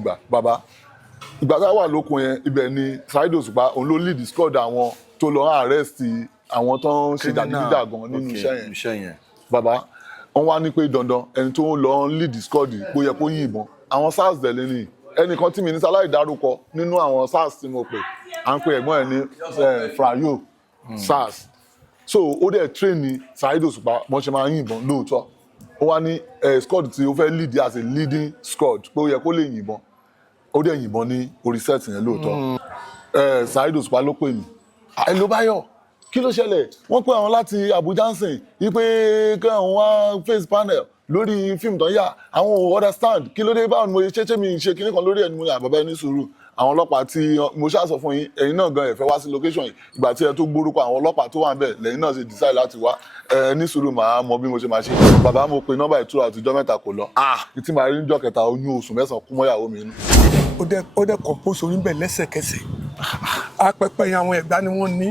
Bàbá ìgbà tá a wà lókun yẹn ibẹ̀ ni Saheed OSUPA òun ló lead squad àwọn tó lọ arrest àwọn tó ń ṣe jàgídíjàgan nínú iṣẹ́ yẹn. Bàbá wọ́n wá ní pé dandan ẹni tó ń lọ lead squad kó yẹ kó yìnbọn àwọn SARS dẹ̀ lẹ́ni ẹnìkan tí mi ní sáláì dárúkọ nínú àwọn SARS tí mo pè à ń pe ẹ̀gbọ́n ẹ̀ ní Frayo SARS so ó dẹ̀ train ní Saheed OSUPA wọ́n ṣe máa ń yìnbọn lóòótọ́ ó wá ní squad tí ó fẹ́ lead as a leading squad pé ó yẹ kó lè yìnbọn ó dẹ̀ yìnbọn ní orí set yẹn lóòótọ́ Saheed OSUPA ló pè mí ẹ ló bá yọ kí ló ṣẹlẹ̀ wọ́n pè àwọn láti Abuja nsìn wípé kí àwọn wá face panel lórí fíìmù tó ń yà àwọn ò understand kí ló dé báwo ni mo ṣe mi ṣe kinní kan lórí ẹni mo ní àbábá ẹni sùúrù àwọn ọlọ́pàá tí mo ṣàṣọ fún yín ẹ̀yin náà gan ẹ fẹ́ wá sí location yìí ìgbà tí ẹ tó gbórúkọ àwọn ọlọ́pàá tó wà ń bẹ̀ lẹ́yìn náà ṣe decide láti wá ní sùúrù màá mọ bí mo ṣe máa ṣe bàbá mo pe nọ́mbà ìtura àtijọ́ mẹ́ta kò lọ ìtì màá rí níjọ́ kẹta oyún oṣù mẹ́sàn-án kú mọ́yàwó mi inú. ó dẹ compose orin bẹ́ẹ̀ lẹ́sẹ̀kẹsẹ̀ apẹpẹ yẹn àwọn ẹ̀gbá ni wọ́n ní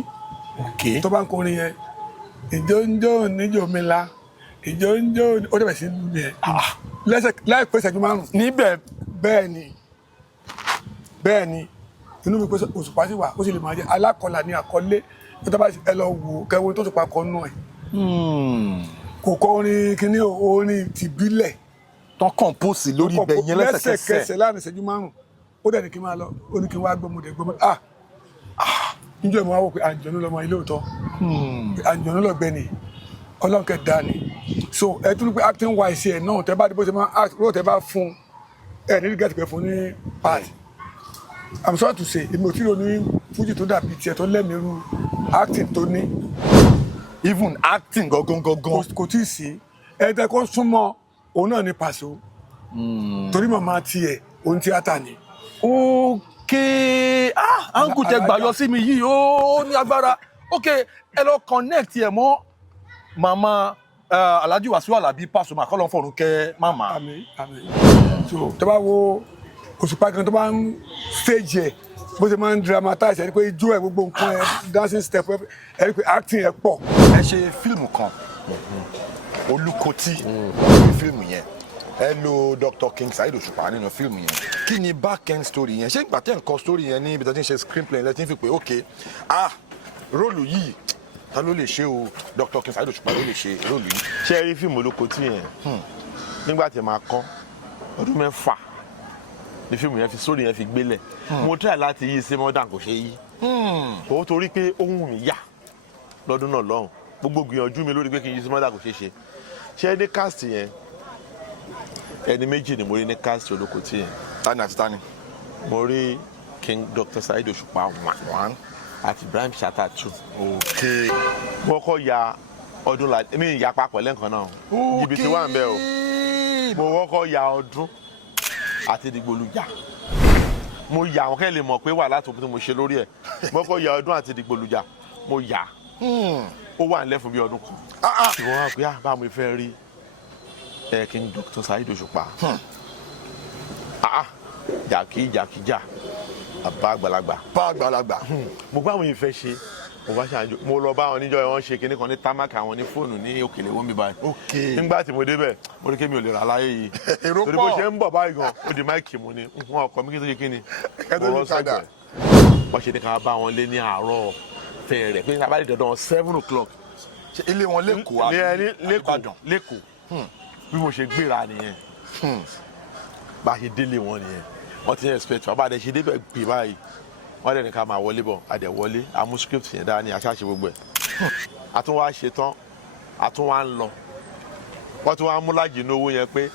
tó bá ń kọrin yẹn ìjó ń jó níjó mi la ìjó ń jó ó dẹ̀ bẹ̀ sí yẹn lẹ́sẹ̀ láìpẹ́ ìṣẹ́jú márùn-ún níbẹ̀ bẹ́ẹ̀ ni inú mi pé Òṣùpá sì wà ó sì lè máa jẹ́ alákọ̀ọ́lá ní àkọlé tó tá bá ẹ lọ wò kẹwo tó Òṣùpá kọ nù ẹ̀ kò kọ orin kíní orin tìbílẹ̀ tán compose lórí ibẹ̀ yẹn lẹ́sẹ̀kẹsẹ̀ láàrin ìṣẹ́jú márùn-ún ó dẹ̀ ní kí n máa lọ ó ní kí n wá gbọ́mọdé níjọ́ ìmọ̀ wá wò pé àǹjọ̀nú lọmọ ilé òótọ́ àǹjọ̀nú lọ́gbẹ́ni Ọlọ́run kẹta ni so ẹ tún pé acting wise ẹ náà tẹ bá dé bó ṣe máa act ró tẹ bá fún ẹ ní gẹ́tì pẹ̀ fún ní part I'm sorry to say èmi ò tí ì ronú fújì tó dàbí tiẹ̀ tó lẹ́mìíràn acting tó ní. even acting gangan kò tí ì sí ẹ tẹ kó súnmọ́ òun náà ní Paso torí màmá tiẹ̀ òun tíátà ni. Okay uncle tẹ gbà yọ sí mi yìí ó ní agbára okay ẹ lọ connect ẹ mọ́ mama Alhaji Wasiu Alabi Pasuma kọlọ fọrun kẹ mama. àmín so tó bá wo Òṣùpá kan tó bá ń stage ẹ bó ṣe máa ń dramatize ẹ rí pé ijó ẹ gbogbo nǹkan ẹ dancing step ẹ rí pé acting ẹ pọ̀. ẹ ṣe fíìmù kan Olùkọ́tì fíìmù yẹn ẹ lo Dr. King Saheed OSUPA nínú fíìmù yẹn kí ni back end story yẹn ṣé ìgbà tẹ́ ń kọ story yẹn ní ibi tó ti ń ṣe screenplay lẹ́tí fi pé ok róòlù yìí ta ló lè ṣe o Dr. King Saheed OSUPA ló lè ṣe róòlù yìí. ṣé ẹ rí fíìmù Olùkọ́tì yẹn nígbà tí màá kọ́ ọdún 6 ni fíìmù yẹn fi story yẹn fi gbélẹ̀ mo try láti yí sí modern kò ṣe yí ó torí pé ohun mi yà lọ́dún náà lọ́hùn gbogbo gbìyànjú mi lórí pé kí n yí sí modern kò ṣe ṣe ṣé ní cast yẹn ẹni méjì ni mo rí ní cast Olùkọ́tì yẹn. tani àti tani. mo rí King Doctor Saheed OSUPA 1 àti Ibrahim Shatta 2. okay. mo kọ́ ya ọdún la mi ìyá papọ̀ lẹ́ǹkan náà jìbìtì wà ń bẹ o mo kọ́kọ́ ya ọdún àti dìgbòlùjà mo yà àwọn kẹ́ lè mọ̀ pé wà láti òkú tí mo ṣe lórí ẹ̀ mo kọ́kọ́ ya ọdún àti dìgbòlùjà mo yà ó wà nílẹ̀ fún bí ọdún kan ìwọ̀n wá pé báwo mo fẹ́ rí King Doctor Saheed OSUPA jàkíjà bá àgbàlagbà mo gbá àwọn ìfẹ́ ṣe mo bá ṣàjò mo lọ bá àwọn níjọ́ wọn ṣe kinní kan ní támákì àwọn ní fóònù ní òkèlè wọn mi báyìí nígbà tí mo débẹ̀ mo rí kémi ò lè rà láyé yìí torí bó ṣe ń bọ̀ báyìí gan ó di máìkì mu ni wọn ọkọ mi kí n tó ṣe kíni mo rọ sẹgbẹ wọn ṣe ní ká bá wọn lé ní àárọ̀ fẹ̀rẹ̀ pé ní abáyé dandan 7 o'clock. ilé wọn lẹ́kọ̀ọ́ bí mo ṣe gbéra nìyẹn bá a ṣe délé wọn nìyẹn wọ́n ti ń expect bàbá àdẹ ṣe débẹ̀ pè báyìí wọ́n dẹ̀ ní ká máa wọlé bọ̀ àdẹ̀ wọlé àmú script yẹn dáa ní aṣáṣe gbogbo ẹ̀ àtúnwá ṣe tán àtúnwá ń lọ wọ́n tún wá mú lájì ní owó yẹn pé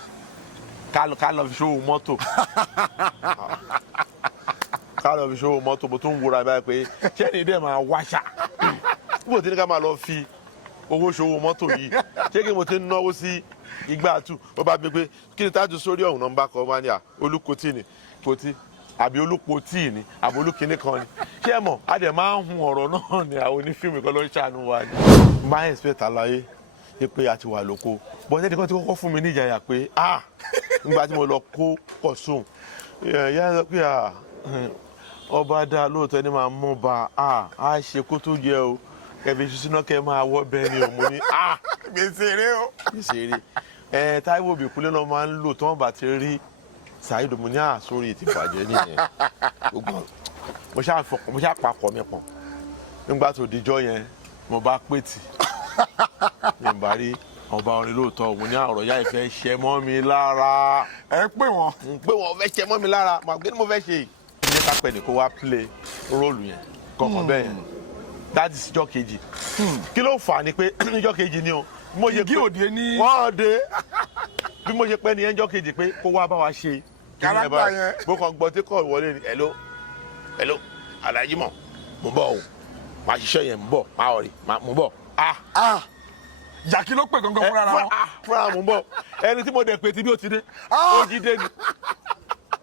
ká lọ fi ṣòwò mọ́tò mo tún ń wúra báyìí pé ṣé ní dẹ̀ máa wáṣà bó ti ní ká máa lọ fi owó ṣòwò mọ́tò yìí ṣé kí mo ti ń náwó sí ìgbà àtú ó bá gbé pé kí ni tájú sórí ọ̀hún nọ́mbà kan máa ní Olùkọ́tì ni Kọ́tì àbí Olùpọ̀tì ni àbí Olùkíní kan ni ṣé ẹ mọ̀ a dẹ̀ máa ń hun ọ̀rọ̀ náà ni àwọn onífíìmù kan ló ń ṣàánú wa ni. máa ń expect àlàyé pé a ti wà lóko bọ́n ẹnìkan ti kọ́kọ́ fún mi ní ìjàyà pé nígbà tí mo lọ kó kọ̀sùn yá sọ pé ọba dá lóòótọ́ ni máa mú ba á ṣe kó tó jẹ o kẹfì ṣíṣúná kẹ máa wọ́ bẹ́ẹ̀ ni òun ní gbèsè eré o. gbèsè eré Táíwò Òbíkúnlé náà máa ń lò tí wọ́n bá ti rí Saheed mo ní àsórí ti bàjẹ́ nìyẹn gbogbo mo ṣáà papọ̀ mi pọ̀ nígbà tó dijọ́ yẹn mo bá pè tì mi bá rí ọba orin lóòótọ́ mo ní àrọ̀ yá ìfẹ́ ṣẹ mọ́ mi lára. ẹ pè wọ́n. pé wọ́n fẹ́ ṣẹ mọ́ mi lára màá gbé ní mo fẹ́ ṣe yìí. ilé kápẹ́ ni kó wá play róòlù yẹn kọ̀ọ̀kan bẹ́ẹ̀ yẹn that is ìjọ́ kejì. kí ló fà á ni pé ìjọ́ kejì ni o. igi òde ní. wọ́n dé bí mo ṣe pẹ́ ní ẹjọ́ kejì pé kó wá bá wa ṣe. káràkítà yẹn. mo kàn gbọ́ tí kò wọlé ni hello Alhaji mọ̀ mo bọ̀ o màá ṣiṣẹ́ yẹn mo bọ̀ máa ọ̀rẹ́ mo bọ̀ jàkí ló pè gangan fúnra wọn. fúnra mo bọ̀ ẹni tí mo dẹ̀ pé tí bí ó ti dé ó jí dé ni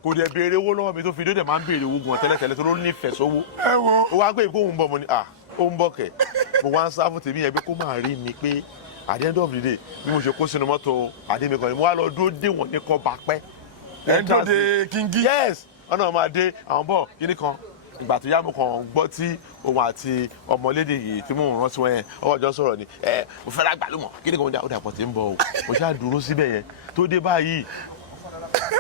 kò dẹ̀ béèrè owó lọ́wọ́ mi tó fi dé dẹ̀ máa ń béèrè owó gan tẹ́lẹ̀tẹ́lẹ̀ tó ló nífẹ̀ẹ́ sówó. ẹ wo. ó wá gbé ìkó òun bọ̀ mo ní ó ń bọ̀ kẹ̀ mo wá ń sá fún tèmi yẹn pé kó máa rí mi pé at the end of the day bí mo ṣe kó sínú mọ́tò àdémi kan ni mo wá lọ dúró dé wọ́n ní kọ́ bá pẹ́. ẹ dúró de kíngí. yes ọ̀nà máa dé àwọn bọ̀ kíní kan ìgbà tó yá mo kàn gbọ́ tí òun àti ọmọlédè yìí tí mò ń rántí wọn yẹn ọwọ́ jọ sọ̀rọ̀ ni mo fẹ́ lágbàlúmọ̀ kí ni kò ń dà ó dàpọ̀ tí ń bọ̀ o mo ṣáà dúró síbẹ̀ yẹn tó dé báyìí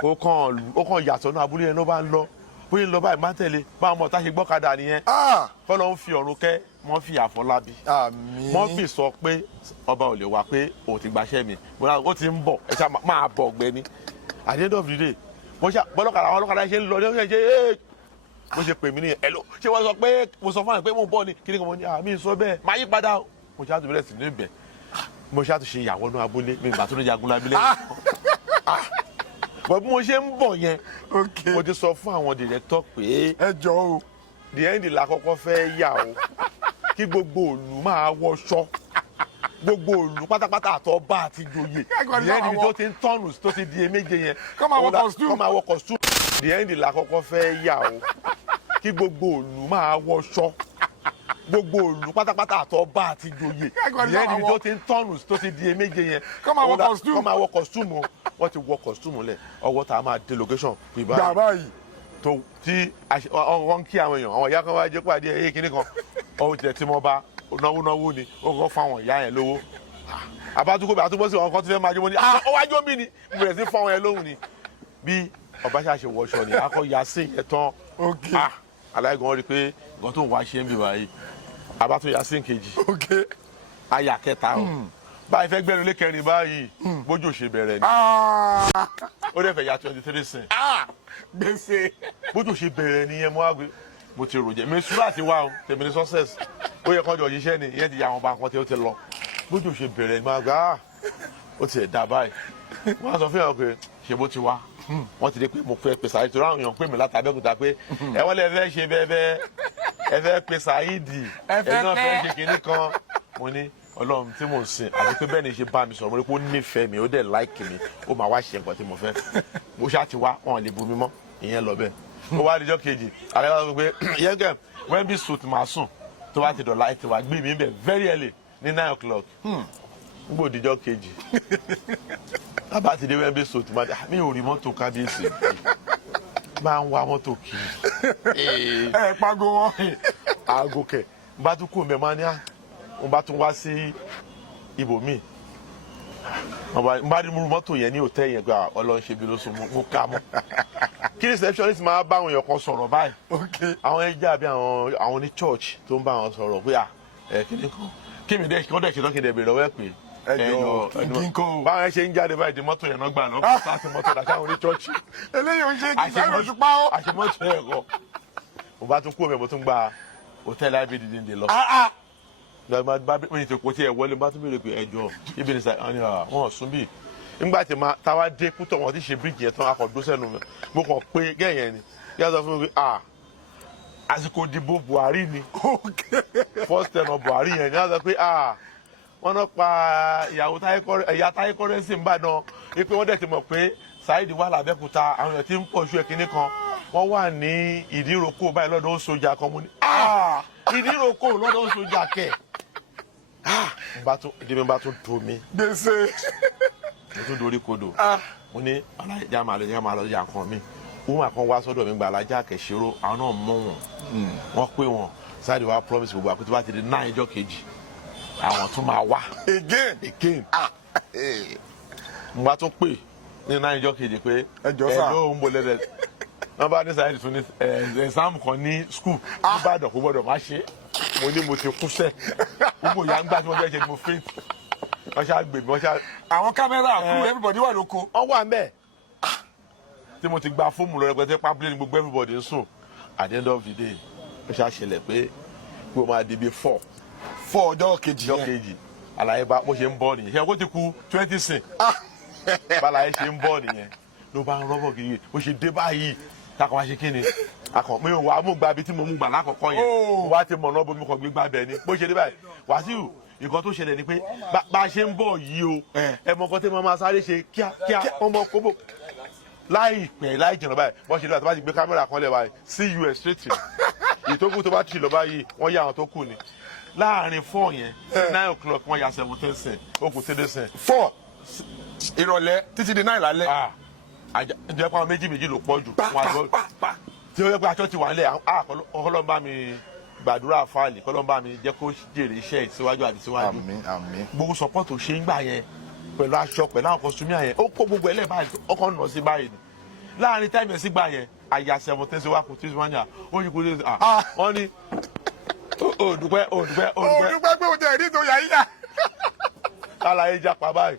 ó kàn yàtọ̀ náà abúlé yẹn ló bá ń lọ bóyá ń lọ báyìí má tẹ̀lé báwọn ọmọ tá ṣe gbọ́kadà nìyẹn kọ́lọ́ ń fi ọ̀run kẹ́ wọ́n fi Àfọlábí wọ́n fi sọ pé ọba ò lè wá pé òun ti gbaṣẹ́ mi ó ti ń bọ̀ ẹ ṣá máa bọ̀ ọ̀gbẹ́ni at the end of the day bọ́lọ́kadà àwọn ọlọ́kadà ṣe ń lọ ní ọ̀sẹ̀ ṣe bó ṣe pè mí nìyẹn ẹ̀lò ṣé wọ́n sọ pé mo sọ fún àyè pé mo ń bọ̀ ni kí ni kan mo ní àmì sọ bẹ́ẹ̀ máa yí padà o mo ṣe àtúbẹ̀rẹ̀ sí ní ibẹ̀ mo ṣe àtúnṣe ìyàwó náà abúlé mi ìgbà tó ní jagun lábílẹ̀ bọ̀ bí mo ṣe ń bọ̀ yẹn mo ti sọ fún àwọn dìrẹ́tọ̀ pé ẹ jọ o the end la kọ́kọ́ fẹ́ yà o kí gbogbo òlù máa wọṣọ gbogbo òlù pátápátá àtọba àti joyè the end tó ti ń tọ́nù tó ti di eméje yẹn kọ́ máa wọ costume the end la kọ́kọ́ fẹ́ yà o kí gbogbo òlù máa wọṣọ gbogbo òlù pátápátá àtọba àti joyè the end tó ti ń tọ́nù tó ti di eméje yẹn kọ́ máa wọ costume o wọ́n ti wọ costume lẹ̀ ọwọ́ tá a máa dé location gbà báyìí tó tí wọ́n ń kí àwọn èèyàn àwọn ìyá kan wá jẹ́ pàdé ẹ̀yẹ kínní kan ọ̀hún tilẹ̀ tí mo bá náwó ni ó kọ́ fún àwọn ìyá yẹn lówó àbátúkọ́ sí àwọn kan tó fẹ́ máa jó mọ́ ni ó wá jó mí ni mo bẹ̀rẹ̀ sí fún àwọn yẹn lóhùn ni bí ọba ṣáà ṣe wọṣọ ni akọ ya sí yẹn tán aláìgàn rí i pé nǹkan tó ń wá ṣe ń bì báyìí abátún ya sí kejì aya kẹta o báyìí fẹ́ gbẹ́rù lékẹrin báyìí bójú ṣe bẹ̀rẹ̀ ni ó dẹ̀ fẹ́ ya 23 sin gbèsè bójú ṣe bẹ̀rẹ̀ nìyẹn mo wá gbé mo ti rò jẹ́ mi sùúrù àti wá o tèmi ní success ó yẹ kọ́jọ òṣìṣẹ́ ni ìyẹn ti ya àwọn bá nǹkan tí ó ti lọ bójú ṣe bẹ̀rẹ̀ ni mo wá gbé ó ti ẹ̀ dá báyìí wọ́n á sọ fún yàrá pé ṣe bó ti wá wọ́n ti dé pé mo fẹ́ pe Saheed torí àwọn èèyàn pè mí láti Abẹ́òkúta pé ẹ wọ́n lè fẹ́ ṣe bẹ́ẹ̀ ẹ fẹ́ pe Saheed ẹ náà fẹ́ ṣe kinní kan mo ní Ọlọ́run tí mò ń sìn àti pé bẹ́ẹ̀ ni ṣe bá mi sọ̀rọ̀ mo rí pé ó nífẹ̀ẹ́ mi ó dẹ̀ láìkì mi ó máa wá ṣe nǹkan tí mo fẹ́ mo ṣáà ti wá wọn lè bu mi mọ́ ìyẹn lọ bẹ́ẹ̀ ó wá dijọ́ kejì àlẹ́ wa sọ pé yẹn kẹ́ wẹ́n bí suit máa sùn tó bá ti dọ̀la ẹ ti wá gbé mi bẹ̀ very early ní 9 o'clock nígbò dijọ́ kejì bàbá ti dé wẹ́n bí suit mi ò rí mọ́tò kábíyèsí máa ń wá mọ́tò kiri ẹ pago wọn aago kẹ bá tún kú mẹ́ẹ̀ máa ní wọ́n bá tún wá sí ibòmíì wọ́n bá rí mọ́tò yẹn ní hòtẹ́ẹ̀lì yẹn pé Ọlọ́run ṣe bí ló so mú ká mọ́ kí receptionist máa bá àwọn èèyàn kan sọ̀rọ̀ báyìí àwọn ẹja bí àwọn ní church tó ń bá wọn sọ̀rọ̀ pé kíni kan kí mi dẹ́ kí wọ́n dẹ̀ ṣe tán kí n dẹ̀ bèrè lọ́wọ́ ẹ̀ pé ẹjọ báwọn ẹ ṣe ń jáde báyìí di mọ́tò yẹn náà gbà náà kó sáà mọ́tò dàtí àwọn ní church eléyìí ò ń ṣe kí Saheed Òṣùpá ó àṣemọ́tò ẹ̀ kọ́ mo bá tún kú omi mo tún gba hòtẹ́ẹ̀lì ibi dídì lọ mi ti kò tí ẹ wọlé bá tún bèrè pé ẹjọ ibi ní sàní wọn sún bí nígbà tí táwa dé kútọ̀ wọn ti ṣe bíríìjì yẹn tán akọ̀ dó sẹ́nu mi mo kàn pé gẹ́yẹn ni yíyá sọ fún mi pé àsìkò ìdìbò Buhari ni first term of Buhari yẹn ni wọ́n sọ pé wọ́n náà pa ìyá Táyé Currency ń bàdàn pé wọ́n dẹ̀ ti mọ̀ pé Saheed wà l'Abẹ́òkúta àwọn èèyàn ti ń pọ̀ ṣú ẹ̀kíní kan wọ́n wà ní ìdíròkò báyìí lọ́dọ̀ ó sojà kan mo ní ìdíròkò lọ́dọ̀ ó sojà kẹ̀ ìdíbi bá tún dùn mí gbèsè mo tún dorí kodò mo ní alájà máa lọ yà kan mi wọ́n kan wá sọ́dọ̀ mi gba alájà kẹ̀ṣẹ́rọ́ àwọn náà mọ̀ wọ́n pé wọn Saheed wa promise gbogbo àkútú bá ti di 9 ọjọ́ kejì àwọn tún máa wá again mo bá tún pè ní náà ìjọ kejì pé ẹjọ́ sà ló ń bolẹ̀ dẹ̀ wọ́n bá ní Saheed tún ní ẹ̀sáàmù kan ní skul nìbàdàn kó gbọ́dọ̀ má ṣe mo ní mo ti kú sẹ́ gbogbo ìyá ń gbà tí wọ́n fẹ́ ṣe ni mo faint wọ́n ṣáà gbè mí wọ́n ṣáà. àwọn kámẹ́rà kú everybody wà lóko. wọ́n wà ń bẹ̀ tí mo ti gba fóòmù lọ rẹpẹtẹ pápílẹ̀ ní gbogbo everybody ń sùn at the end of the day ó ṣáà ṣẹlẹ̀ pé kí o máa di bí 4 ọjọ́ kejì yẹn àlàyé bá bó ṣe ń bọ́ nìyẹn ṣe kó ti kú 20 sin bàlàyé ṣe ń bọ́ nìyẹn ló bá ń rọ́bọ̀ kiri bó ṣe dé báyìí takọ̀ wá ṣe kí ni akọ̀ mi ò wá mú gba ibi tí mo mú gbà lákọ̀ọ́kọ́ yẹn wá ti mọ̀ náà bomi kan gbé gbà bẹ́ẹ̀ ni bó ṣe dé báyìí Wàsíù nǹkan tó ṣẹlẹ̀ ni pé bá a ṣe ń bọ̀ yìí o ẹ mọ nǹkan tí mo máa sáré ṣe kíákíá ọmọ kóbó láìpẹ́ láì jìnnà báyìí bó ṣe dé báyìí tó bá ti gbé kámẹ́rà kan lẹ̀ báyìí see you straight ìtókù tó bá ti lọ báyìí wọ́n yà àwọn tó kù ni láàrin 4 yẹn 9 o'clock wọ́n ya 17 cent ó kù 3 cent. 4 ìrọ̀lẹ́ títí di 9 lálẹ́. ǹjẹ́ pàwọn méjì ló pọ̀ jù tí ó yẹ pé aṣọ ti wà nílẹ̀ ọlọ́mbà mi gbàdúrà fáàlì kọ́lọ́mbà mi jẹ́ kó jèrè iṣẹ́ ìsíwájú àti síwájú. àmín àmín. gbogbo support ṣe ń gbà yẹn pẹ̀lú aṣọ pẹ̀lú àwọn kọ́sùmí yẹn ó kó gbogbo ẹlẹ́ báyìí ọkọ̀ nà sí báyìí ni láàrin táìmù ẹ̀ sí gbà yẹn àyà 17 sí wákò tí wọ́n yà ó yí kó lè wọ́n ní òdùpẹ́ pé o jẹ́ ìdí tó yà yíyà. àlàyé japa báyìí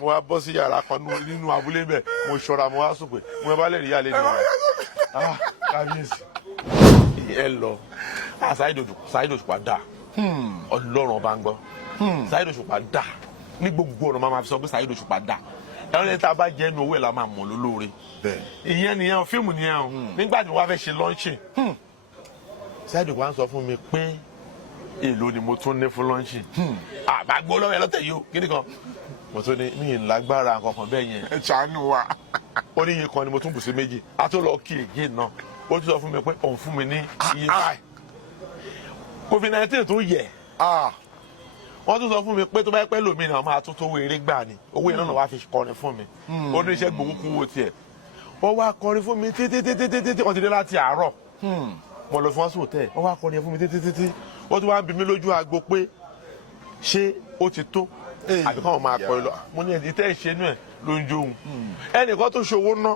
mo wá bọ́ sí yàrá kan nínú abúlé bẹ́ẹ̀ mo ṣọ́ra mo wá sùn pé mo bá lè rí yàlẹ́ nínú kábíyèsí ẹ lọ Saheed Òṣùpá dà Ọlọ́run ọba ń gbọ́ Saheed Òṣùpá dà ní gbogbo ọ̀nà máa fi sọ pé Saheed Òṣùpá dà ẹ̀rọ ní tá a bá jẹ́ inú owó ẹ̀ la máa mọ̀ lólóore ìyẹn nìyẹn fíìmù nìyẹn o nígbà tí mo wá fẹ́ ṣe lọ́ńṣìn Saheed Òṣùpá ń sọ fún mi pé èlò ni mo tún ní fún lọ́ńṣìn àbágbó lọ́wọ́ ẹ lọ́tẹ̀ yìí o kíni kan mo tún ní mi ì lágbára kankan bẹ́ẹ̀ yẹn. ẹ ṣàánú wa. ó ní iye kan ni mo tún bù sí méjì a tó lọ kí ègé náà ó tún sọ fún mi pé òun fún mi ní iye báyìí COVID-19 tó yẹ wọ́n tún sọ fún mi pé tó bá yẹ pẹ́ lómi náà máa tún tó owó eré gbà ni owó yẹn náà wàá fi kọrin fún mi ó ní iṣẹ́ gbòógùn wo tiẹ̀ wọ́n wá kọrin fún mi títí wọ́n ti dé láti àárọ̀ mo lọ fún wọn sùn tẹ̀ wọ́n wá kọrin fún mi títí wọ́n tún wá ń bi mí lójú aago pé ṣé ó ti tó àbí káwọn máa kọ ẹ lọ mo ní ẹni tẹ́ ẹ ṣe inú ẹ ló ń jó òun ẹnìkan tó ṣòwò ná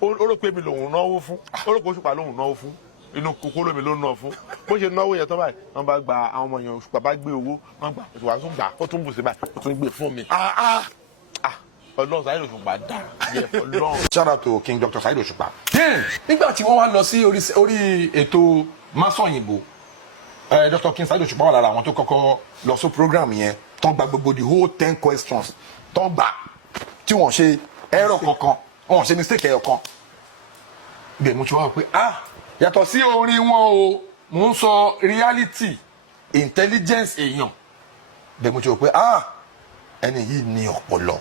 ó rò pé mi lòun náwó fún ó rò pé Òṣùpá lòun náwó fún inú kókó lómi ló ná fún bó ṣe náwó yẹn tó báyìí wọn bá gba àwọn ọmọ yẹn Òṣùpá bá gbé owó wọn gbà Òṣùpá tún gbà ó tún bù sí báyìí ó tún gbé fún mi. Ọlọ́run Saheed Òṣùpá dà yẹ Ọlọ́run. Shout out to King Doctor Saheed OSUPA. nígbà tí wọ́n wá lọ sí orí ètò Masọ̀yìnbó Dr. King Saheed OSUPA wà lára àwọn tó kọ́kọ́ lọ sí program yẹn tó gba gbogbo the whole 10 questions tó gbà tí wọ́n ṣe error kankan wọ́n ṣe mistake ẹyọ kan. bẹ́ẹ̀ mo ti wá pé yàtọ̀ sí orin wọn o mo ń sọ reality intelligence èèyàn. bẹ́ẹ̀ mo ti wá pé ẹni yìí ní ọpọlọ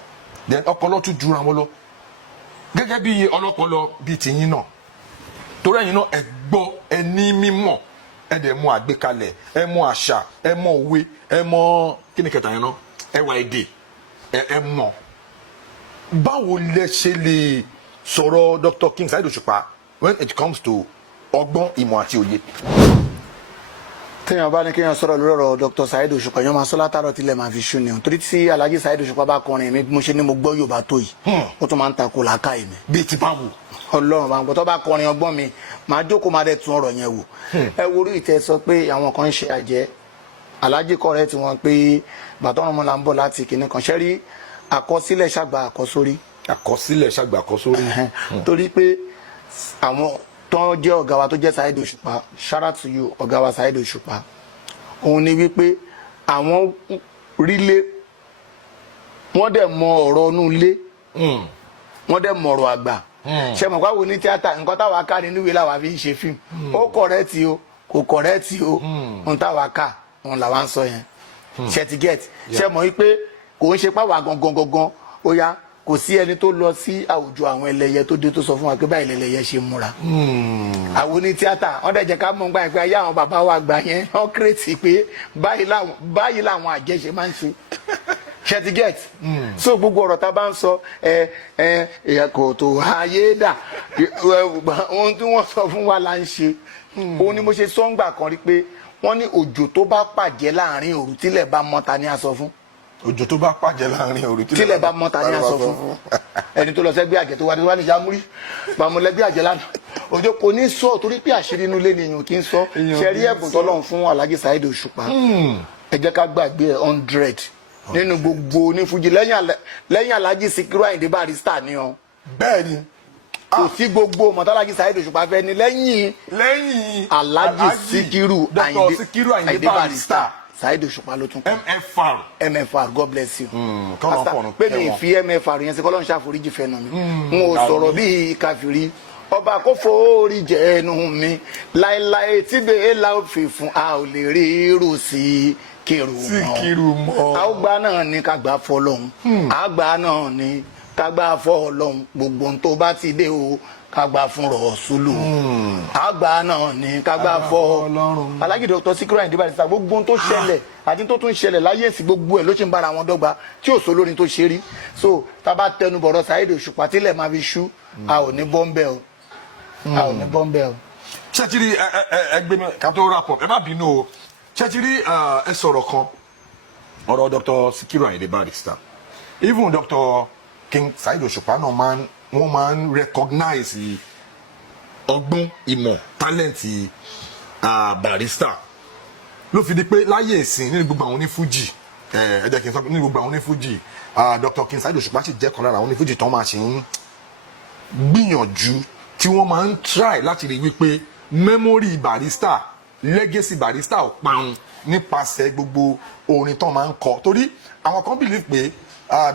then ọpọlọ tún jura wọn lọ gẹ́gẹ́ bí ọlọ́pọlọ bíi tìyín náà torí ẹ̀yin náà ẹ gbọ́ ẹ ní mímọ̀ ẹ dẹ̀ mọ̀ àgbékalẹ̀ ẹ mọ̀ àṣà ẹ mọ̀ òwe ẹ mọ̀ kí ni kẹta yẹn náà ẹ wà èdè ẹ mọ̀. báwo lẹ ṣe lè sọ̀rọ̀ Dr. King Saheed OSUPA when it comes to ọgbọ́n ìmọ̀ àti òye. téèyàn bá ní kéèyàn sọ̀rọ̀ lórí ọ̀rọ̀ Dr. Saheed OSUPA yẹn máa sọ látàrọ̀ tilẹ̀ máa fi ṣú ni o torí tí Alhaji Saheed OSUPA bá kọrin mi mo ṣe ni mo gbọ́ Yorùbá tó yìí ó tún máa ń takò làákàyè mi. bíi ti báwo. Ọlọ́run bá ń gbọ́ tó bá kọrin ọgbọ́n mi máa jókòó máa dẹ̀ tún ọ̀rọ̀ yẹn wò. ẹ wo orí ìtẹ́ sọ pé àwọn kan ń ṣe àjẹ́ Alhaji kọ̀rẹ́ tí wọ́n pé bàtọ́run mọ́ la ń bọ̀ láti kìnnì kan ṣẹ́rí àkọsílẹ̀ ṣàgbà àkọsórí. àkọsílẹ̀ ṣàgbà àkọsórí. torí pé àwọn tó jẹ́ ọ̀gá wa tó jẹ́ Saheed OSUPA shout out to you ọ̀gá wa Saheed OSUPA òun ni wípé àwọn rílé wọ́n dẹ̀ mọ ọ̀rọ̀ inú ilé wọ́n dẹ̀ mọ ọ̀rọ̀ àgbà ṣe mọ̀ káwọn ní tíátà nǹkan táwa ká nínú ìwé làwa fi ń ṣe fíìmù ó kọ̀rẹ́tì o kò kọ̀rẹ́tì o ohun táwa ká òun làwa ń sọ yẹn ṣe ti get ṣe mọ̀ wípé kò ń ṣe páwa gangan ó yá kò sí ẹni tó lọ sí àwùjọ àwọn ẹlẹ́yẹ tó dé tó sọ fún wa pé báyìí lẹ́lẹ́yẹ ṣe múra àwọn ní tíátà wọ́n dẹ̀ jẹ́ ká mọ̀ nígbà pé ayé àwọn bàbá wa gbà yẹn wọ́n kírètì pé báyìí làwọn àjẹ́ ṣe máa ń ṣe ṣe ti get so gbogbo ọ̀rọ̀ tá a bá ń sọ kò tó ayé dà ohun tí wọ́n sọ fún wa là ń ṣe òun ni mo ṣe sọ́ngbà kan rí pé wọ́n ní òjò tó bá pàjẹ́ láàrin òru tílẹ̀ bá mọ́ ta ni a sọ fún òjò tó bá pàjẹ́ láàrin òru tílẹ̀ bá mọ́ ta ní aṣọ funfun ẹni tó lọ sẹ́gbẹ́ àjẹ́ tó wá ní Yamuri bàmú lẹ́gbẹ́ àjẹ́ lánàá òjò kò ní sọ torí pé àṣírí inú ilé ni èèyàn kì í sọ ṣe rí ẹ̀bùn tọ́lọ́run fún Alhaji Saheed OSUPA ẹ jẹ́ ká gbàgbé 100 nínú gbogbo onífújì lẹ́yìn Alhaji Sikiru Ayinde Barrister ni ọ bẹ́ẹ̀ ni kò sí gbogbo mọ̀tálàjì Saheed OSUPA fẹ́ ni lẹ́yìn Alhaji Sikiru Ayinde Barrister Saheed OSUPA ló tún kọ́ MFR God bless you pé mi fi MFR yẹn sí kọ́lọ́n ṣàforíjì fẹ́nu mi n ò sọ̀rọ̀ bí káfírí ọba kò forí jẹ ẹnu mi láéláé tí bẹ́ẹ̀ la ó fi fún a ò lè rí irú sí Síkírù mọ́ àgbà náà ní ká gbà fọlọ́hún àgbà náà ní ká gbà fọlọ́hún gbogbo ohun tó bá ti dé o ká gbà fún Rọ̀súlù àgbà náà ní ká gbà fọlọ́hún. Alhaji Dr. Sikiru Ayinde Barrister gbogbo ohun tó ṣẹlẹ̀ àti tó tún ṣẹlẹ̀ láyé èsì gbogbo ẹ̀ ló ṣe ń bára wọn dọ́gba tí ò sólórin tó ṣe rí so tá a bá tẹnu bọ̀rọ̀ Saheed OSUPA tílẹ̀ máa fi ṣú a ò ní bọ́m̀bẹ́ o a ò ní bọ́m̀bẹ́ o. ṣètìlí ẹgbẹ́ mi ká tó rap up ẹ má bínú o ṣètìlí ẹ sọ̀rọ̀ kan ọ̀rọ̀ Dr. Sikiru Ayinde Barrister even Dr. King Saheed OSUPA náà wọ́n máa ń recognize ọgbọ́n ìmọ̀ talent Barrister ló fi di pé láyé ìsìn nínú gbogbo àwọn onífújì ẹ jẹ́ kí n sọ nínú gbogbo àwọn onífújì Dr. King Saheed OSUPA sì jẹ́ kan lára àwọn onífújì tó máa ṣe ń gbìyànjú tí wọ́n máa ń try láti rí wípé memory Barrister legacy Barrister ò parun nípasẹ̀ gbogbo orin tó máa ń kọ torí àwọn kan believe pé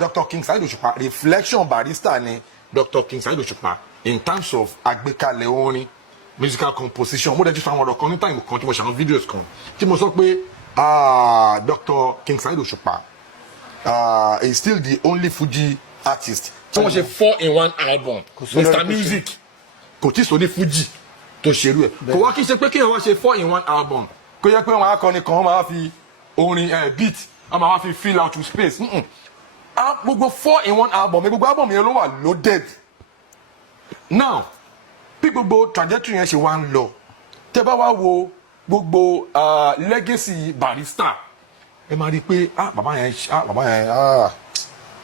Dr. King Saheed OSUPA reflection Barrister ni Dr. King Saheed OSUPA in terms of àgbékalẹ̀ orin musical composition mo dẹ̀ sọ àwọn ọ̀rọ̀ kan ní time kan tí mo ṣe àwọn videos kan tí mo sọ pé Dr. King Saheed OSUPA is still the only Fuji artist tí wọ́n ṣe 4-in-1 album Mr. Music kò tí ì sọ ní Fuji tó ṣerú ẹ̀ kò wá kí n ṣe pé kí wọ́n ṣe 4-in-1 album kó yẹ pé wọn akọni kan máa fi orin beat wọn máa fi fill out to space gbogbo 4-in-1 album gbogbo album yẹn ló wà loaded now bí gbogbo trajectory yẹn ṣe wá ń lọ tẹ́ bá wá wo gbogbo legacy Barrister ẹ máa rí i pé bàbá yẹn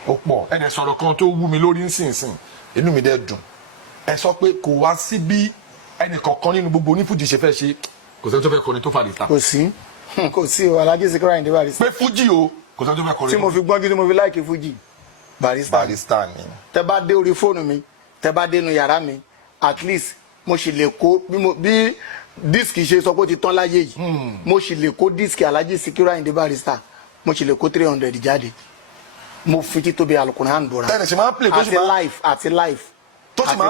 ó pọ̀ ẹ dẹ̀ sọ̀rọ̀ kan tó wú mi lórí nísinsìnyí inú mi dẹ̀ dùn ẹ sọ pé kò wá sí bí ẹnì kọ̀ọ̀kan nínú gbogbo onífújì ṣe fẹ́ ṣe kò sẹ́ni tó fẹ́ kọrin tó Barrister. kò sí o Alhaji Sikiru Ayinde Barrister. pé Fuji o kò sẹ́ni tó fẹ́ kọrin tó. tí mo fi gbọ́njú tí mo fi láìkì Fuji Barrister ni. tẹ́ bá dé orí fóònù mi tẹ́ bá dé inú yàrá mi at least mo sì lè kó bí díìskì ṣe sọ pé ó ti tán láyé yìí mo sì lè kó díìskì Alhaji Sikiru Ayinde Barrister mo sì lè kó 300 jáde mo fi títóbi Al-Qur'an bora àti live àti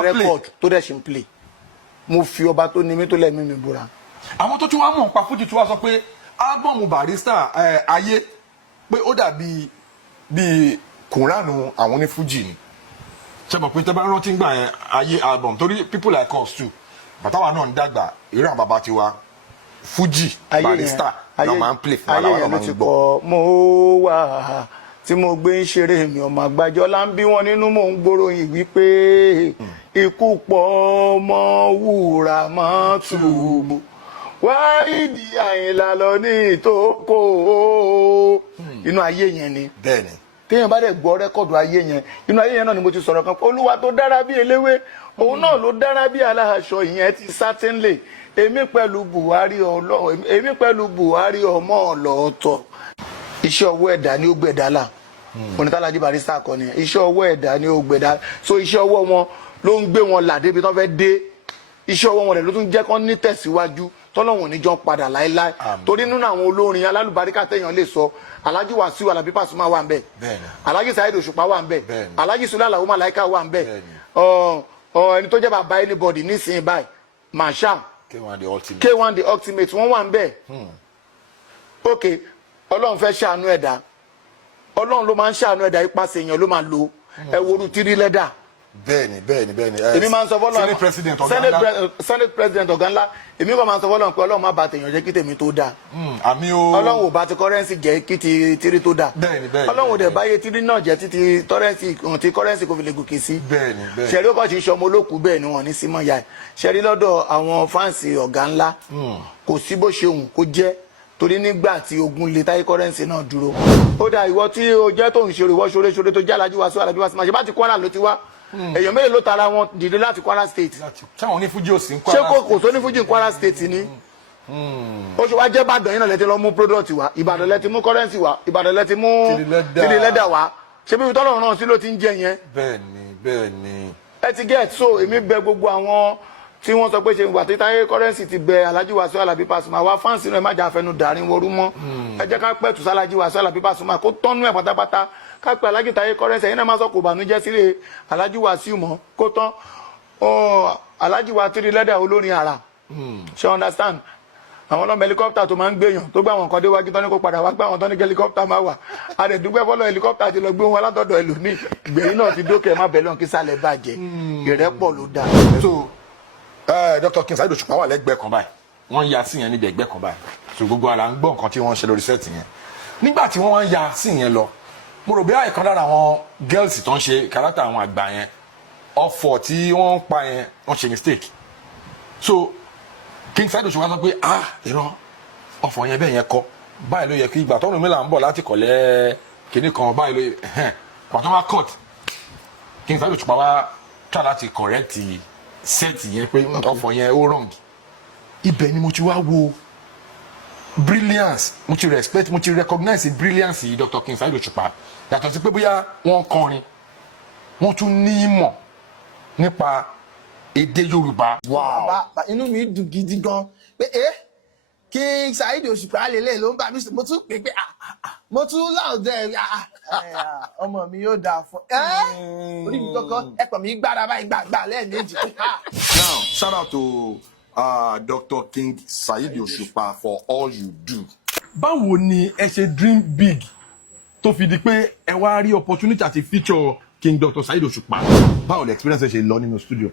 record tó dẹ̀ ṣe ń play mo fi ọba tó ní mi tó lẹ́mí mi búra. àwọn tó tún wá mọ̀ nípa Fuji tí wọ́n sọ pé ábọ̀mù Barrister ayé pé ó dàbí bíi kùránù àwọn ní Fuji ni ṣe mọ̀ pé tẹ́ bá rántí ń gbà yẹn ayé album torí people like us too bàtàwà náà ń dàgbà eré àwọn bàbá tiwa Fuji Barrister náà máa ń play fún aláwọ̀ náà máa ń gbọ́. mo wà tí mo gbé ń ṣeré mi ọmọ àgbàjọ là ń bí wọn nínú mò ń gbòròyìn wípé ikú pọ̀ ọmọ wúrà mọ́ tù wá ìdí Àyìnlá lọ ní ìtókò inú ayé yẹn ni. bẹ́ẹ̀ni téèyàn bá dẹ̀ gbọ́ rẹ́kọ̀dù ayé yẹn inú ayé yẹn náà ni mo ti sọ̀rọ̀ kan olúwa tó dára bí eléwé òun náà ló dára bí aláṣọ ìyẹn ti certainly èmi pẹ̀lú Buhari ọmọ ọlọ́ọ̀tọ̀ iṣẹ́ ọwọ́ ẹ̀dá ni ó gbẹ̀dá là onítàlájí Barrister kọ́ ni iṣẹ́ ọwọ́ ẹ̀dá ni ó gbẹ̀dá so iṣẹ́ ọwọ́ wọn ló ń gbé wọn là débi tó fẹ́ dé iṣẹ́ ọwọ́ wọn rẹ̀ ló tún jẹ́ kán ní tẹ̀síwájú tọ́lọ́wọ̀n níjọ́ padà láéláé torí nínú àwọn olórin alálùbáríkà téèyàn lè sọ Alhaji Wasiu Alabi Pasuma wà ń bẹ̀ Alhaji Saheed OSUPA wà ń bẹ̀ Alhaji Sule Alao Malaika wà ń bẹ̀ ẹni tó jẹ́ bàbá anybody nísìnyí báyìí Marshal K1 the ultimate wọ́n wà ń bẹ̀ ok Ọlọ́run fẹ́ ṣàánú ẹ̀dá Ọlọ́run ló máa ń ṣàánú ẹ̀dá ipasẹ̀ èèyàn ló máa lo ẹ̀wòrú tírí lẹ́dà. bẹ́ẹ̀ni èmi máa ń sọ fọlọ́run senate president ọ̀gá ńlá èmi kò máa ń sọ fọlọ́run pé Ọlọ́run má bà tèèyàn jẹ́ kí tèmi tó dáa. àmì o Ọlọ́run ò bá ti kọ́rẹ́nsì jẹ́ kí ti tírí tó dáa. Ọlọ́run ò dẹ̀ báyé tírí náà jẹ́ títí kọ́rẹ́nsì kò fi lè gòkè sí. ṣẹ̀rí ó kàn ti ń ṣọmọ olókùú bẹ́ẹ̀ ni wọ́n ní símọ́ ya ẹ̀ ṣẹ̀rí lọ́dọ̀ àwọn fáǹsì ọ̀gá ńlá kò sí bó ṣe hùn kó jẹ́ torí nígbà tí ogun lè táyé kọ́rẹ́ǹsì náà dúró ó dà ìwọ tí o jẹ́ tó ń ṣe ìwọ ṣoore tó jẹ́ Alhaji Wasiu Alabi Pasuma ṣe bá ti Kwara ló ti wá èèyàn mélòó ló tara wọn dìde láti Kwara state táwọn onífújì ò sí ń Kwara ṣé kò tó nífújì ní Kwara state ni ó ṣe wá jẹ́ Ìbàdàn yìí náà lẹ́tí lọ mú product wá Ìbàdàn lẹ́tí mú currency wá Ìbàdàn lẹ́tí mú tìrì lẹ́dà wá ṣé bí tọ́lọ́run náà sí ló ti ń jẹ yẹn. bẹ́ẹ̀ni. ẹ ti get so èmi bẹ̀ gbogbo àwọn tí wọ́n sọ pé ṣe ìgbà tí táyé currency ti bẹ Alhaji Wasiu Alabi Pasuma wá fáǹsì náà ẹ má jà fẹnu dàrín wọrú mọ́ ẹ jẹ́ ká pẹ̀tù sí Alhaji Wasiu Alabi Pasuma kó tọ́nú ẹ̀ pátápátá ká pẹ́ Alhaji táyé currency ẹ̀yin náà má sọ kò bànújẹ́ sílé Alhaji Wasiu mọ́ kó tán Alhaji wa tìrì lẹ́dà olórin ara ṣe understand àwọn ọlọ́mọ helicopter tó máa ń gbéyàn tó gbé àwọn nǹkan déwájú tán ní kó padà wá gbé àwọn tán ní helicopter máa wà a lè dúpẹ́ fọ́lọ́ helicopter ti lọ gbé wọn látọ̀dọ̀ ẹlòmíì gbẹ̀yìn náà ti dókè má bẹ̀ lọ́n kí sálẹ̀ bàjẹ́ ìrẹ́pọ̀ ló dáa. so Dr. King Saheed Òṣùpá wà lẹ́gbẹ̀ẹ́ kan báyìí wọ́n ya sí yẹn níbi ẹgbẹ́ kan báyìí so gbogbo ara ń gbọ́ nǹkan tí wọ́n ṣe lórí sẹ́ẹ̀tì yẹn nígbà tí wọ́n wá ń ya sí yẹn lọ mo rò bí àìkan lára àwọn girls tó ń ṣe kárátà àwọn àgbà yẹn ọ̀fọ̀ tí wọ́n ń pa yẹn wọ́n ṣe mistake so King Saheed Òṣùpá sọ pé irọ́ ọ̀fọ̀ yẹn bẹ́ẹ̀ yẹn kọ́ báyìí ló yẹ kí ìgbà tọ́nù mi là ń bọ̀ láti kọ̀lẹ́ kinní kan báyìí ló yẹ pàtó wá cut King Saheed Òṣùpá wá try láti correct set yẹn pé ọ̀fọ̀ yẹn ó wrong ibẹ̀ ni mo ti wá wo brilliance mo ti respect mo ti recognize brilliance yìí Dr. King Saheed Òṣùpá yàtọ̀ sí pé bóyá wọ́n kọrin wọ́n tún ní ìmọ̀ nípa èdè Yorùbá. inú mi dùn gidi gan pé King Saheed Òṣùpá lélẹ̀ ló ń bá mi sùn mo tún pè pé mo tún láòdẹ ọmọ mi yóò dáa fún orí mi kankan ẹ̀pọ̀ mi gbára báyìí gbàgbà lẹ́ẹ̀mejì. Now shout out to Dr. King Saheed Òṣùpá for all you do. báwo ni ẹ ṣe dream big tó fi di pé ẹ wá rí opportunity àti feature King Doctor Saheed Òṣùpá. báwo lè experience ṣe lọ nínú studio.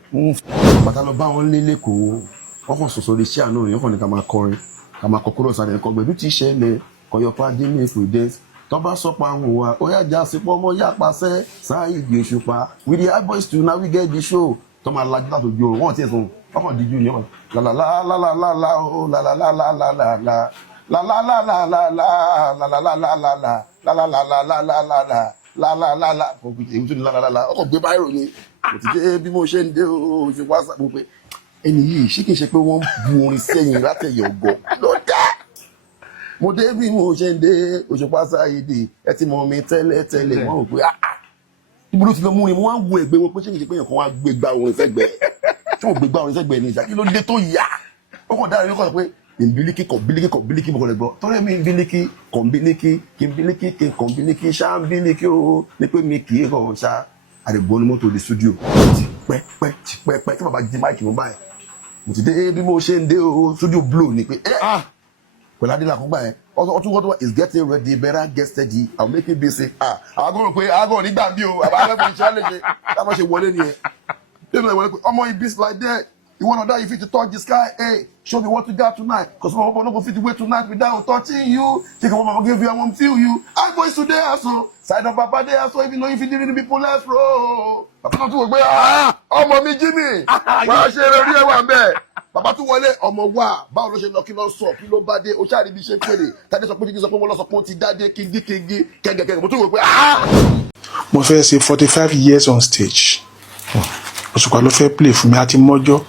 bàtà lọ bá wọn lé lẹ́kọ̀ọ́ wọ́n kàn sọ̀sọ̀ lè ṣe àná yẹn kàn ní ká máa kọrin ká máa kọ́kọ́rọ́ sáré ẹ̀kọ́ gbẹ̀dú tí ṣẹlẹ̀ kọyọ̀pá dé ní èpè dẹ́ tọ́ba sọpa ń wà ó yá já sípò ọmọ yá pàṣẹ Saheed Òṣùpá with the high boys too now we get the show tọ́ máa lajú láti ojú oorun wọ́n ti ẹ̀ sùn wọ́n kàn díjú ni wọ́n lálàlálàlálà ó lálàlálàlálà lálàlálàlálà èyí tó ní lálàlálà ọkọ̀ gbé báyìí ròyìn kò ti dé bí mo ṣe ń dé o ṣe wá sàpò pé ẹni yìí ṣé kìí ṣe pé wọ́n bu orin sẹ́yìn látẹ̀yẹ̀ ọgọ́ lọ́dà mo dé bí mo ṣe ń dé Òṣùpá Saheed ẹ ti mọ mi tẹ́lẹ̀ wọ́n rò pé ibi ló ti lọ mú ni mo wá ń wo ẹgbẹ́ wọn pé ṣé kìí ṣe pé èèyàn kan wá gbé gbá orin sẹ́gbẹ́ tí wọ́n gbé gbá orin sẹ́gbẹ́ ní ìjà kí ló dé tó yá ó kàn dára ní kọ́ pé ìbílíkì kọ̀bílíkì mọ̀kànlẹ̀ gbọ́ torí mi ìbílíkì kọ̀bílíkì kí kọ̀bílíkì ṣáàbílíkì ó ní pé mi kì í rọ̀ ṣá àdìgbò ní mọ́tò di studio ti pẹ́ tí bàbá jí máìkì mú báyìí mo ti dé bí mo ṣe ń dé o studio blow ni pé pẹ̀lú adé làkúgbà yẹn ọtún wọ́n tó wá is getting ready better get steady I'll make it basic àwọn agbọ́n pé agbọ́n nígbà bí o àbá agbọ́n iṣẹ́ lè ṣe káwọn ṣe wọlé nìyẹn lẹ́nu ẹ̀ wọlé pé ọmọ ibi like that you wanna die you fit to touch the sky hey show me what you got tonight cause my mama no go fit to wait tonight without touching you take a mama give you I won't feel you high boys today aso side of papa dey aso even though you fit the people left row bàbá tó tún wò pé ọmọ mi Jimmy wàá ṣe eré ẹ wà ń bẹ bàbá tún wọlé ọmọ wa báwo ló ṣe lọ kí ló sọ kí ló bá dé o ṣáà rí bí ṣe ń pèrè tàbí sọ pé jíjí sọ pé wọn lọ sọ pé wọn ti dá dé kíngí kẹgẹkẹgẹ mo tún wò pé mo fẹ́ ṣe 45 years on stage Òṣùpá ló fẹ́ play fún mi àti mọ́jọ́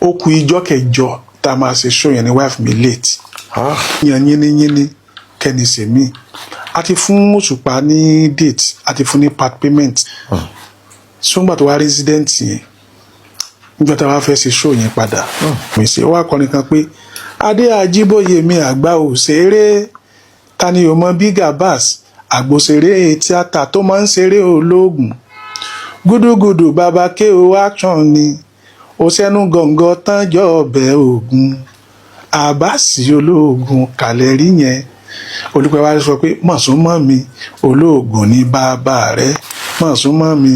ó kù ijọ́ kẹjọ tá a máa ṣe show yẹn ní wife mi late yan yínníyínní kẹ́ni sèmi àti fún Òṣùpá ní date àti fún ní part payment sọ́ngbà tó wá resident yẹn nígbà tá a wá fẹ́ ṣe show yẹn padà mi ṣe wá kọrin kan pé adé àjíbóyè mi àgbà òṣèré ta ni o mọ Big Abbas àgbòṣèré tíátà tó máa ń ṣeré olóògùn gúdúgúdú bàbá ko action ni ó sẹ́nu gọ̀ǹgọ̀ tán jọ ọbẹ̀ ògùn àbáàsì olóògùn kàlẹ́rì yẹn olùpẹ̀ wa sọ pé mọ̀súnmọ́ mi olóògùn ní bàbá rẹ̀ mọ̀súnmọ́ mi.